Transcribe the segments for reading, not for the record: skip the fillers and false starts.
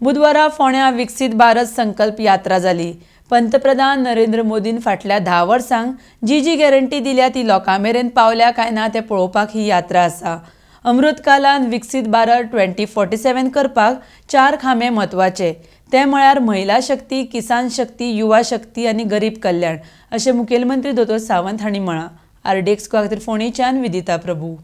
बुधवारा फोंड्या विकसित भारत संकल्प यात्रा जाली। पंतप्रधान नरेंद्र मोदीन फाटल्या 10 वर्सांक जी गॅरंटी दिल्या ती लोकां मेरेन पावल्या काय ना ते पळोवपाक ही यात्रा आसा। अमृत कालान विकसित भारत 2047 करपाक 4 खांबे म्हत्वाचे, ते म्हळ्यार महिला शक्ती, किसान शक्ती, युवा शक्ती आनी गरीब कल्याण, अशें मुखेलमंत्री दोतोर सावंत हांणी म्हळां। RDX खातीर फोंडेच्यान विदिता प्रभू।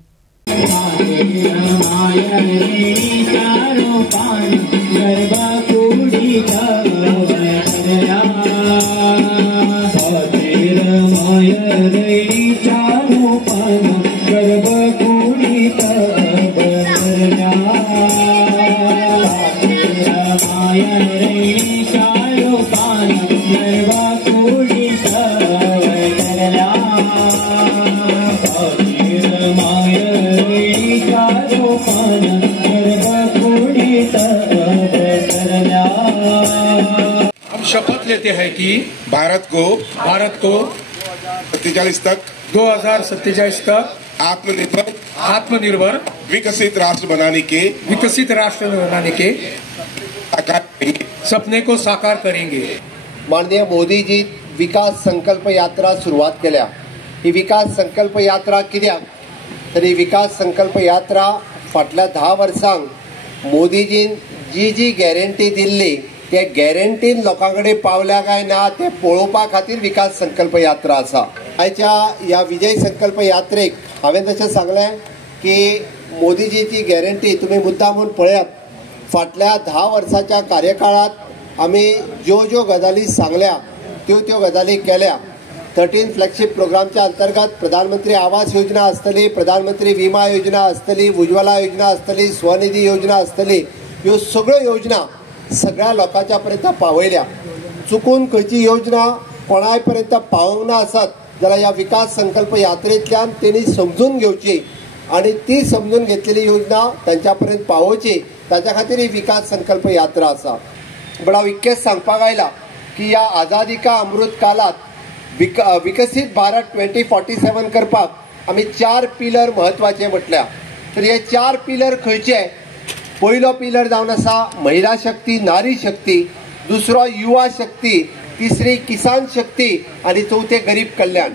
हम शपथ लेते हैं कि भारत को 2047 तक आत्मनिर्भर विकसित राष्ट्र बनाने के सपने को साकार करेंगे। माननीय मोदी जी विकास संकल्प यात्रा सुरुवात केल्या। ही विकास संकल्प यात्रा कित्याक तर ही विकास संकल्प यात्रा फाटल्या 10 वर्सांक मोदीजीन जी गॅरंटी दिल्ली त्या गॅरंटीन लोकांकडे पावल्या काय ना ते पळोवपा खातीर विकास संकल्प यात्रा आसा। आयच्या ह्या विजय संकल्प यात्रेक हांवें तशें सांगलें की मोदीजीची गॅरंटी तुमी मुद्दामून पळयात। फाटल्या 10 वर्साच्या कार्यकाळात आमी ज्यो गजाली सांगल्या त्यो गजाली केल्या। 13 फ्लॅगशिप प्रोग्रामच्या अंतर्गत प्रधानमंत्री आवास योजना आसतली, प्रधानमंत्री विमा योजना आसतली, उज्ज्वला योजना आसतली, स्वनिधी योजना आसतली, ह्यो सगळ्यो योजना सगळ्या लोकांच्या पर्यंत पावयल्या। चुकून खंयची योजना कोणाय पर्यंत पावूंक ना आसत जाल्यार ह्या विकास संकल्प यात्रेंतल्यान तेणी समजून घेवची आणि ती समजून घेतलेली योजना तांच्या पर्यंत पावोवची, ताच्या खातीर ही विकास संकल्प यात्रा आसा। पण हांव इतकेंच सांगपाक आयला की ह्या आझादी का अमृत कालात विकसित भारत 2047 करपाक आमी 4 पिलर महत्वाचे म्हटल्या। तर हे 4 पिलर खंयचे? पयलो पिलर जावन आसा महिला शक्ती, नारी शक्ती, दुसरो युवा शक्ती, तिसरी किसान शक्ती आणि चौथे गरीब कल्याण।